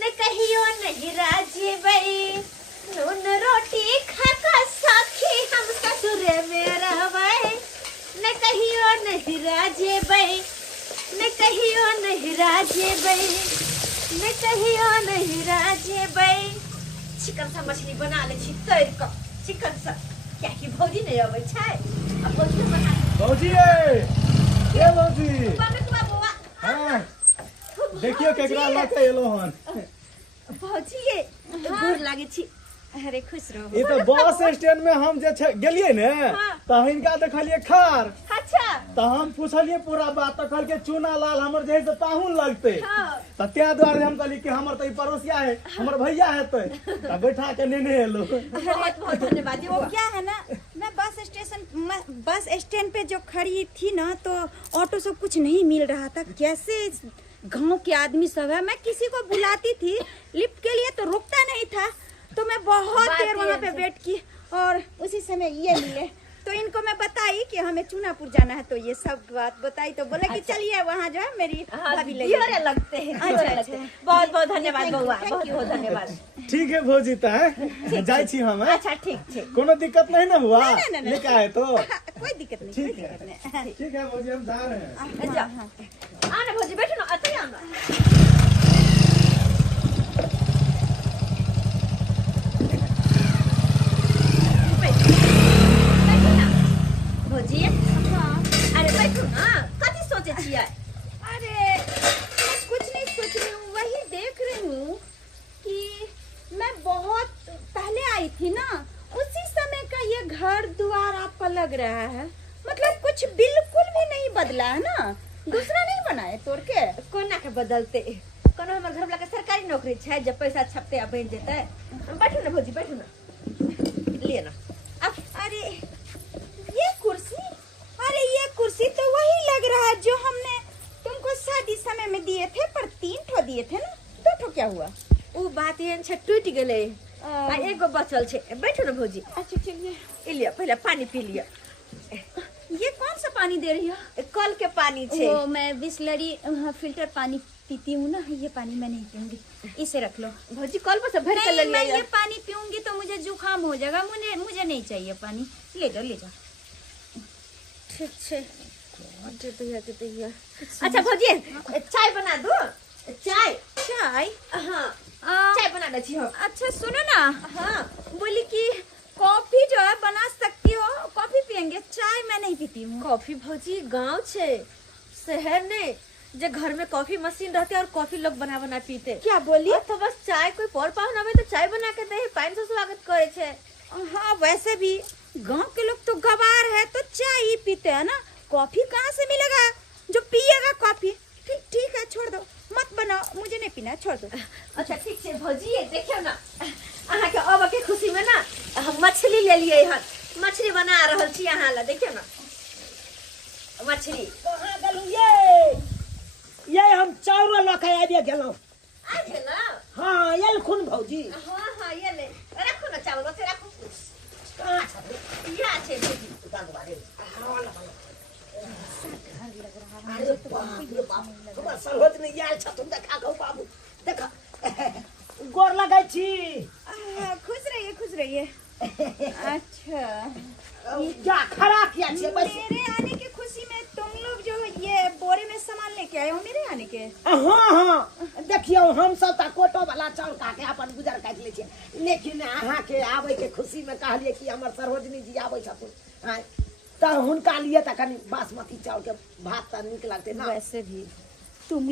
न कहियो नहीं राजेबै नून रोटी खा का साथी हम ससुरे में रहबै न कहियो नहीं राजेबै न कहियो नहीं राजेबै न कहियो चिकन सा मछली बना ले छी तैर क चिकन सा क्या कि भौजी नहीं अबै छै अब भौजी बना भौजी ए भौजी बाबू बाबूआ हाँ देखियो केकरा लके एलो हन भौजी ये गोर लागे छी अरे खुश रहो ये तो बस स्टैंड में हम जे गेलिए ने तो हिनका देखलिए खार अच्छा तो हम पूछलिए पूरा बात तो कहलके चूना लाल हमर जे से पाहुन लगते हाँ। तो त्या द्वारे हम कहली कि हमर तो ई पड़ोसिया है हमर भैया है तो बैठा के नेने एलो बहुत बहुत धन्यवाद जी वो क्या है ना मैं बस स्टैंड पे जो खड़ी थी ना तो ऑटो से कुछ नहीं मिल रहा था। कैसे गांव के आदमी सब है, मैं किसी को बुलाती थी लिफ्ट के लिए तो रुकता नहीं था, तो मैं बहुत देर वहाँ पे वेट की और उसी समय ये मिले तो इनको मैं बताई कि हमें चूनापुर जाना है, तो ये सब बात बताई तो बोले कि चलिए वहाँ जो है मेरी भाभी ले दियोरे लगते हैं अच्छा। बहुत बहुत धन्यवाद बउआ बहुत बहुत धन्यवाद ठीक है भौजी तो है जाय छी हम हैं? अच्छा ठीक कोनो दिक्कत नहीं ना हुआ नहीं। लेके आए तो कोई दिक्कत नहीं ठीक है ठीक है भौजी हम जा रहे हैं जाओ आना भौजी बैठो ना अतई आना भौजी अरे बैठो ना कथी सोचे छियै अरे कुछ नहीं सोच रही हूँ, वही देख रही हूँ कि मैं बहुत पहले आई थी ना, उसी समय का ये घर द्वार आपका लग रहा है। मतलब कुछ बिल्कुल भी नहीं बदला है ना, दूसरा नहीं बना है तोड़ के कोना के बदलते कोनो हमर घर वाला के सरकारी नौकरी छै जब पैसा छपते आ बन जेते। बैठो ना भौजी बैठो ना ले ना अब अरे ये कुर्सी, अरे ये कुर्सी तो वही लग रहा है जो हमने तुमको शादी समय में दिए थे, पर 3 ठो दिए थे ना, 2 ठो क्या हुआ? उ बात एहन छै टूट गेलै आ एगो बचल छै। बैठो ना भौजी अच्छा चलिए ई लिया पहले पानी पी लिया। ये कौन सा पानी दे रही हो? कल के पानी छै वो मैं बिस्लरी फिल्टर पानी पीती हूँ ना, ये पानी मैं नहीं पीऊंगी, इसे रख लो। भौजी कल पर से भर के ले नहीं, मैं लिया ये पानी पीऊंगी तो मुझे जुकाम हो जाएगा, मुझे नहीं चाहिए पानी। ले जाओ। ठीक छै दैया। अच्छा भौजी चाय बना दो चाय चाय? हाँ चाय बना दे छी हम। अच्छा सुनो ना, हाँ बोली कि कॉफी जो है बना सकती हो, कॉफी पियेंगे, चाय मैं नहीं पीती हूँ। कॉफी भौजी गांव छै शहर नहीं जे घर में कॉफी मशीन रहते और कॉफी लोग बना बना पीते। क्या बोली? तो बस चाय कोई पर पाहुन आवे तो चाय बना के दे पानी से स्वागत करे छे। हाँ वैसे भी गांव के लोग तो गवार है तो चाय ही पीते हैं ना, कॉफी कहाँ से मिलेगा जो पिएगा कॉफी? ठीक है छोड़ दो, मत बनाओ, मुझे नहीं पीना है, छोड़ दो। अच्छा ठीक छै भौजी ये देखियो ना अहाँ के अब के खुशी में ना हम मछली ले लिए हन, मछली बना रहल छी अहाँ ला। देखियो ना मछली कहाँ गेलू ये हम चाउर लऽ के आबि गेलहुँ। आ गेल ना। हाँ एलखुन भौजी। हाँ ये ले रखो ना चावल से रखो। कहाँ छै? या छै भौजी अरे बाप रे बाप, हमर सरोज ने आयल छथुन, देखा गौ बाबू देखा गोर लगै छी। खुश रहिए। अच्छा क्या खड़ा किया छे बस? मेरे आने की खुशी में तुम लोग जो ये बोरे में सामान लेके आए हो मेरे आने के? हाँ देखियो हम सब त कोटो वाला चाउर काटे अपन गुजर काट ले छियै, लेकिन अहाँ के आवे के खुशी में कहलिए कि हमर सरोजनी जी आबै छथुन आय त हुनका लिए त कनी बासमती चाउर के भात त नीक लगते ना। वैसे भी तुम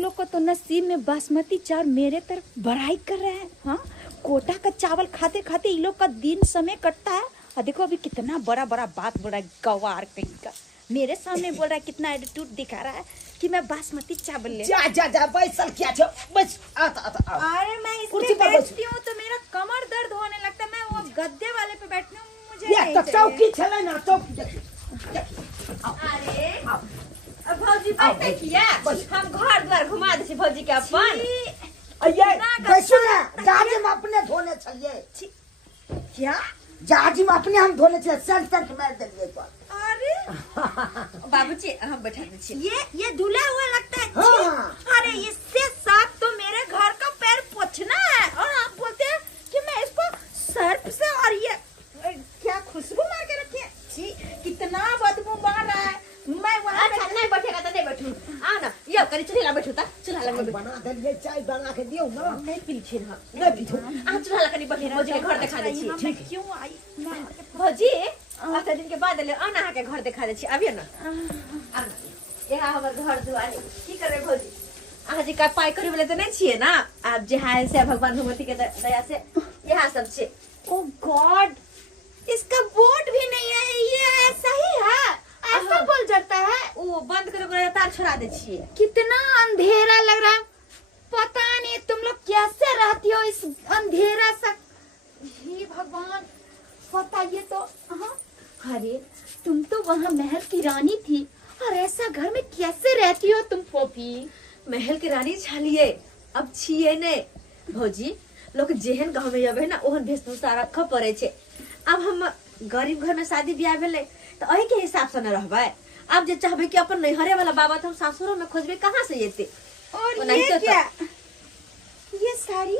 लोग को तो नसीब में बासमती चावल मेरे तरफ बड़ाई कर रहे हैं। हाँ कोटा का चावल खाते खाते इन लोग का दिन समय कटता है, और देखो अभी कितना बड़ा बात बोल रहा है, गवार कहीं का मेरे सामने बोल रहा है, कितना एटीट्यूड दिखा रहा है कि मैं बासमती चावल ले। जा बैसल क्या छे बस अरे मैं कुर्सी इसमें पर बैठ। बैठती हूँ तो मेरा कमर दर्द होने लगता है, मैं वो गद्दे वाले पे बैठती हूँ, मुझे ये नहीं त चाहिए। चौकी छले ना, चौकी देखी अरे भौजी बैठे किया हम घर द्वार घुमा दे छी भौजी के अपन। ये बैसो ना, जाजी में अपने धोने छलिए। क्या जाजी में अपने हम धोने छलिए, सेंटर मार देलिए तो। अरे बाबूजी हम बैठा दे छी। ये धुला हुआ लगता है। हाँ। अरे इससे साफ तो मेरे घर का पैर पोंछना है, और आप बोलते हैं कि मैं इसको सर्फ से, और ये क्या खुशबू मार के रखी है, छी कितना बदबू मार रहा है। मैं वहाँ अच्छा नहीं बैठेगा तो नहीं बैठू। आ ना ये करी चूल्हा बैठू ता चूल्हा लग बना देलिए, चाय बना के दियो ना। नहीं पी छी ना नहीं पीछो आ चूल्हा भौजी के घर दिखा दै छी। ठीक है क्यों आई भौजी आधा दिन के बाद ले आना अहाँ के घर दिखा दै छी। अबियो ना यहाँ हमर घर दुआर की करबे भौजी अहाँ जी का पाई करे वाले तो नहीं छिए ना। आप जे है से भगवान भगवती के दया से यहाँ सब छे। ओ गॉड इसका बोर्ड भी नहीं है, ये ऐसा ही है, ऐसा बोल जाता है। वो बंद करे तार छोड़ा दे छिए। कितना अंधेरा लग रहा है, पता नहीं तुम लोग कैसे रहती हो इस अंधेरा सा। हे भगवान बताइए तो। अरे तुम तो वहाँ महल की रानी थी और ऐसा घर में कैसे रहती हो तुम पोपी? महल के रानी छालिए अब छिए ने भौजी लोग जेहन गाँव में अबे ना ओहन वेशभूषा रख पड़े छे। अब हम गरीब घर में शादी ब्याह भेले तो अही के हिसाब से न रहबे। अब जे चाहबे कि अपन नैहरे वाला बाबा तो हम सासुरों में खोजबे कहाँ से येते। और ये क्या ये साड़ी?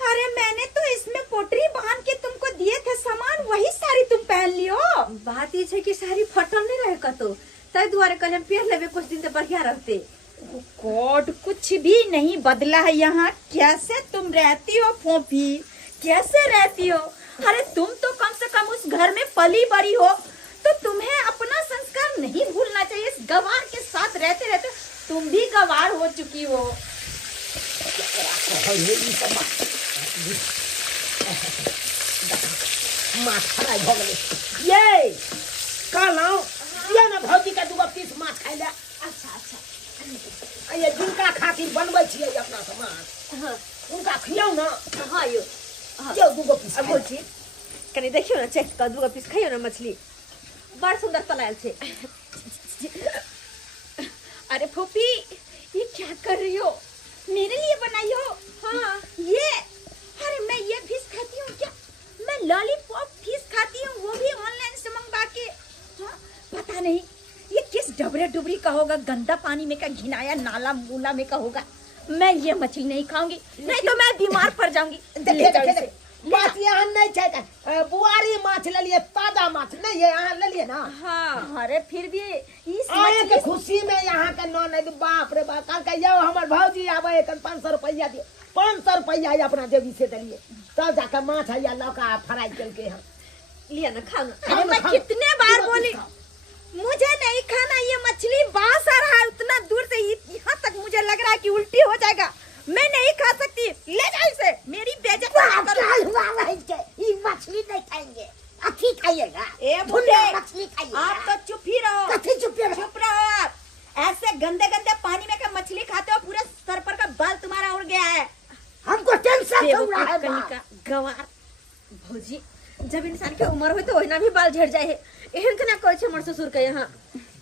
अरे मैंने तो इसमें पोटरी बांध के तुमको दिए थे सामान, वही साड़ी तुम पहन लियो। बात ये छे कि साड़ी फटल नहीं रहे कतो तै दुआरे कल हम पहन लेबे कुछ दिन तो बढ़िया रहते। गॉड कुछ भी नहीं बदला है यहाँ। कैसे तुम रहती हो फोफी, कैसे रहती हो? अरे तुम तो कम से कम उस घर में पली बड़ी हो तो तुम्हें अपना संस्कार नहीं भूलना चाहिए। इस गवार के साथ रहते रहते तुम भी गवार हो चुकी हो। माछ फ्राई हो गए ये कहलौं ये ना भौजी के दूगो पीस माछ खाइ ले। अच्छा ये जिनका खातिर बनबै छियै अपना सामान हाँ उनका खियाओ ना। हाँ यो जो दूगो पीस भौजी कनी देखियो ना चेक कर दूगो पीस खाइयो ना मछली बड़ सुंदर तलायल छे। अरे फूफी ये क्या कर रही हो? मेरे लिए बनाई हो? हाँ ये अरे मैं ये फिश खाती हूँ क्या? मैं लॉलीपॉप फिश खाती हूँ, वो भी ऑनलाइन से मंगवा के। हाँ पता नहीं ये किस डबरे डुबरी का होगा, गंदा पानी में का घिनाया नाला मूला में का होगा। मैं ये मछली नहीं खाऊंगी, नहीं तो मैं बीमार पड़ जाऊंगी। देखे देखे माछ यहाँ नहीं छै बुआरी माछ ले लिए ताजा माछ नहीं है यहाँ ले लिए ना। हाँ अरे फिर भी इस आए के खुशी में यहाँ के नौ नहीं बाप रे बाप कल के यो हमर भौजी आवे 500 रुपया दियो 500 रुपया अपना देवी से दिए तब जाकर माछ है या लौका फ्राई करके हम लिया ना खाओ ना। अरे मैं कितने बार बोली मुझे नहीं खाना ये मछली, बास आ रहा है उतना दूर से यहाँ तक मुझे लग रहा है कि उल्टी हो जाएगा। मैं नहीं खा सकती, ले जाओ इसे, मेरी बेइज्जती मत करो। ये मछली नहीं खाएंगे, अथी खाइएगा। ए बुढ़े मछली खाइएगा। आप तो चुप ही रहो। कथी चुप रहो? चुप रहो आप। ऐसे गंदे गंदे पानी में का मछली खाते हो, पूरे सर पर का बाल तुम्हारा उड़ गया है। हमको टेंशन हो रहा है कहीं का गवार भौजी जब इंसान के उम्र हो तो ओहिना भी बाल झड़ जाए है। एहन केना कहै छै हमर ससुर के यहाँ।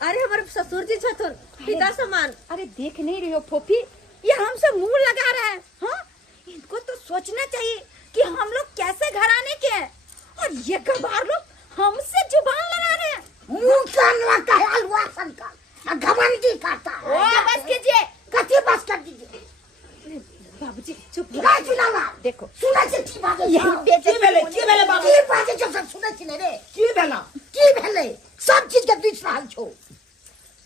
अरे हमर ससुर जी छथुन पिता समान। अरे देख नहीं रही हो फोफी, ये हमसे मुंह लगा रहा है। हाँ इनको तो सोचना चाहिए कि हम लोग कैसे घराने के हैं और ये गवार लोग हमसे जुबान लड़ा रहे हैं। मुंह कान लगा है अलवा संका घमंडी करता है। ओ बस कीजिए। कथी बस कर दीजिए बाबूजी चुप काय सुनावा देखो सुनै छै की बात है? की भेले बाबू की बात है? जब सुनै छी ने रे की भेला की भेले? सब चीज के बीच रहल छो।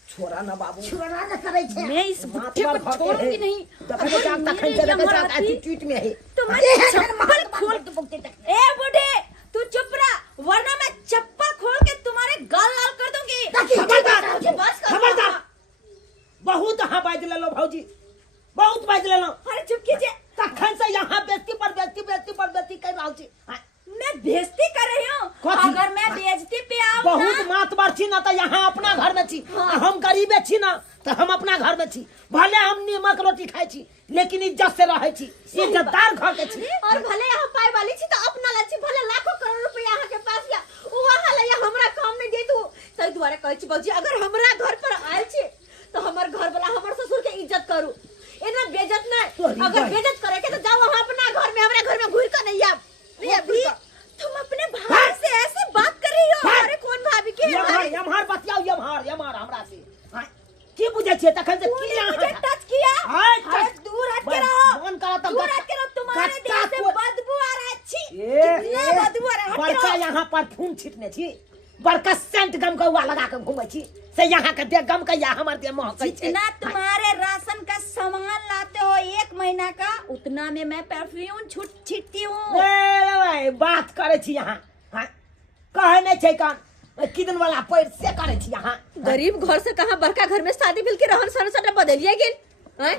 छोरा ना बाबू छोरा न करे छै। मैं इस बुढ़े को छोड़ूंगी नहीं। तखन जान तखन से देखा एटीट्यूड में है तुम्हारे चप्पल खोल के बोलते तक। ए बुढ़े तू चुप रहा वरना मैं चप्पल खोल के तुम्हारे गाल लाल कर दूंगी। खबरदार बहुत हाँ बाज ले लो भौजी बहुत बाज ले लो। अरे चुप कीजिए। तखन से यहाँ बेइज्जती पर बेइज्जती कर रहल छी। मैं बेइज्जती कर रही हूँ? कथी? अगर मैं बेइज्जती पे आऊँ बहुत ना मातबर छी ना तो यहाँ अपना घर में छी। हम गरीबे छी ना तो हम अपना घर में छी। भले हम नीमक रोटी खाई छी लेकिन इज्जत से रहे छी, इज्जतदार घर के छी। और भले यहाँ पाई वाली छी तो अपना ला छी, भले लाखों करोड़ रुपया यहाँ के पास या वहाँ ला या हमरा काम नहीं दे तू तै दुआरे कहै छी बाबूजी अगर हमरा घर पर आयल छी तो हमर घर वाला हमर ससुर के इज्जत करू, एना बेइज्जत नहीं। अगर बेइज्जत करे के तो जाओ वहाँ अपना घर में, हमरा घर में घुर के नहीं आब। अभी तुम अपने भाई से ऐसे बात कर रही हो? अरे कौन भाभी के? यमहार बतियाओ यमहार हमरा से की बुझे छिए तखन से की यहाँ मुझे टच किया? अरे दूर हट के रहो, मन करा तो दूर हट के रहो। तुम्हारे देह से बदबू आ रहा है। छी कितना बदबू आ रहा है। हट के बड़का रहो। यहाँ परफ्यूम छिटने छी, बड़का सेंट गमकौआ लगा के घूमे छी से यहाँ के देह गमकैया हमर देह महकै छै। जितना तुम्हारे राशन का सामान लाते हो 1 महीना का, उतना में मैं परफ्यूम छिटती हूँ। बात करे छी यहाँ, हाँ? कहे नहीं छै कान किदन वाला पैर से करे छी यहाँ। गरीब घर से कहाँ बड़का घर में शादी मिल के रहन सहन सब बदलिए गेल हैं?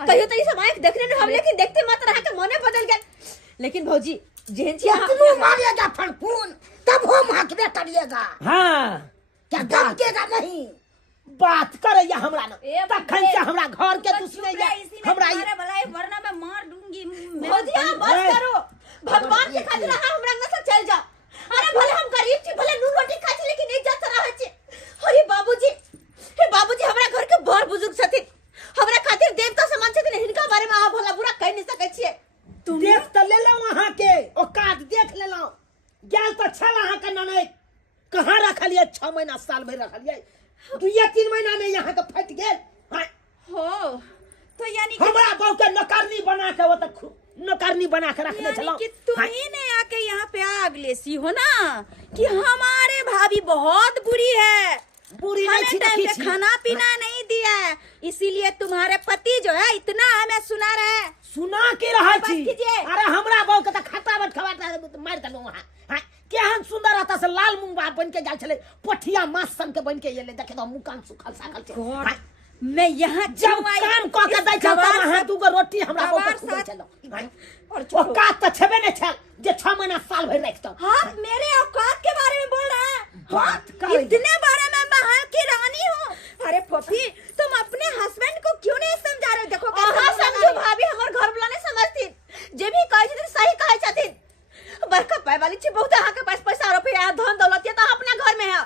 कहियो तो ई समय देखने न हम, लेकिन देखते मत रहा के मने बदल गेल। लेकिन भौजी जेहन छी अहाँ तू मारेगा फड़फून तब हम हकबे करिएगा, हाँ क्या दमकेगा नहीं। बात करे या हमरा न ए, तखन से हमरा घर के तो दुश्मन चुप या रह, इसी में हमरा तुम्हारे भलाई, वरना मैं मार दूंगी। भौजी आप बस करो, भगवान के खातिर अहाँ हमरा अंग से चल जाओ। अरे भले हम गरीब छी, भले नून रोटी खाई छी, लेकिन इज्जत से रहै छी। अरे बाबूजी, हे बाबूजी हमरा घर के बड़ बुजुर्ग छथिन, हमरा खातिर देवता समान छथिन, हिनका बारे में अहाँ भला बुरा कह नहीं सकै छियै। देख त ले लो वहां के औकात देख ले लो। गेल त छल अहाँ के ननद कहाँ रखलिए, 6 महीना साल भर रखलिए, 2-3 महीना में यहाँ के फट गेल। हाँ? हो तो यानी कि हमरा बहू के नौकरनी बना के वो तक नौकरनी बना के रखने यानी चलो। कि तुम ही ने आके यहाँ पे आग लेसी हो ना कि हमारे भाभी बहुत बुरी है, बुरी नहीं हमें छी टाइम देखी पे छी। खाना पीना नहीं दिया है, इसीलिए तुम्हारे पति जो है इतना हमें सुना रहे हैं। सुना के रहा बस छी। कीजिए। अरे हमरा बहू के त खटावट खवाट मार देलो वहां। हाँ? केहन सुंदर रहता से लाल मूंग बन के जाय छले, पोठिया मांस सन के बन के एले, देखे तो मुंह कान सुखल साखल छे। हाँ? मैं यहाँ जब क्यों आई? काम क के दै छल गवार वहां साथ- 2 गो रोटी हमरा बहू के गवार खुदै साथ- छल। और ओ छोड़ो। कात त छबे नहीं छल जे 6 महीना साल भर रखतो। आप मेरे औकात के बारे में बोल रहे हैं? बात करे। इतने बारे में मैं यहाँ की रानी हूँ। अरे पपी, तुम अपने हस्बैंड को क्यों नहीं समझा रहे? देखो कैसे अहाँ बोल समझो रहे हैं। भाभी, हमर घर वाला नहीं समझथिन, जे भी कहै छथिन सही कहै छथिन। बड़का पाई वाली छी, बहुत अहाँ के पास पैसा रुपया धन दौलत है, तो अपना घर में है,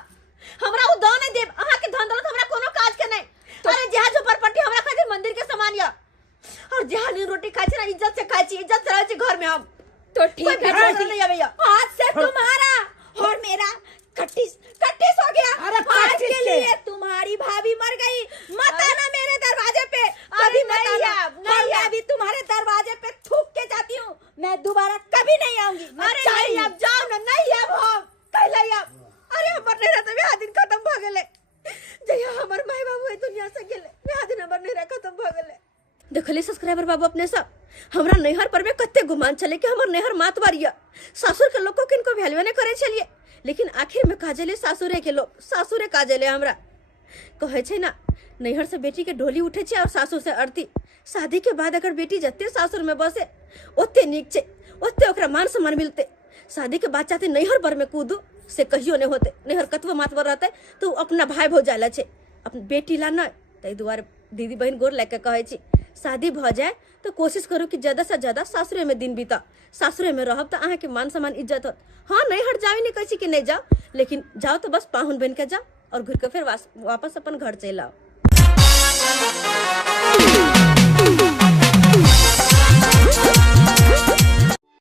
हमरा उ दान नहीं देब। अहाँ के धन दौलत हमरा कोनो काज के नहीं। अरे जहाँ झोपड़पट्टी हमरा खातिर मंदिर के समान या, और जहाँ नींद रोटी खाई छी ना, इज्जत से खाई छी, इज्जत से रहै छी घर में हम। तो ठीक कोई है भेदभाव भौजी, नहीं है भैया। आज से तुम्हारा और मेरा कट्टिस हो गया। अरे आज कट्टिस के के? लिए तुम्हारी भाभी मर गई, मत आना मेरे दरवाजे पे। अरे कभी मत नहीं आना। यार, नहीं और मैं यार। भी तुम्हारे दरवाजे पे थूक के जाती हूँ, मैं दोबारा कभी नहीं आऊंगी। मैं अरे जा रही नहीं हूँ। अब जाओ ना, नहीं अब हम कहले अब। अरे हमर नहीं रहते ब्याह दिन खत्म भ गेले, जहिया हमर माई बाबू है दुनिया से गेले, ब्याह दिन हमर नहीं खत्म भ गेले। देखली सब्सक्राइबर बाबू अपने सब, हमरा नैहर पर में कत्ते गुमान चले कि हमर नैहर मातवारिया, सासुर के लोग को किनको वैल्यू नहीं करे छलिए, लेकिन आखिर में काजले सासुरे के लोग, सासुरे काजले हमरा कहे छे ना, नैहर से बेटी के डोली उठे छे और सासुर से अर्थी। शादी के बाद अगर बेटी जत्ते सासुर में बसे ओते नीक छे, ओते ओकरा मान सम्मान मिलते। शादी के बाद चाहते नैहर पर में कूदू से कहियो नहीं होते, नैहर कतबो मातवर रहते तो अपना भाई भौजाला छे, अपन बेटी ला नहीं। ताहि दुआरे दीदी बहन गोर लेके कहे छी, शादी भ जाए तो कोशिश करो कि ज्यादा से ज्यादा सासुरे में दिन बीता, सासुरे में रहब तो अहाँ के मान सम्मान इज्जत होत। हाँ नैहर जाओ नहीं कहे छी कि नहीं जाओ, लेकिन जाओ तो बस पाहुन बन के जाओ और घुर के फिर वापस अपन घर चल आओ।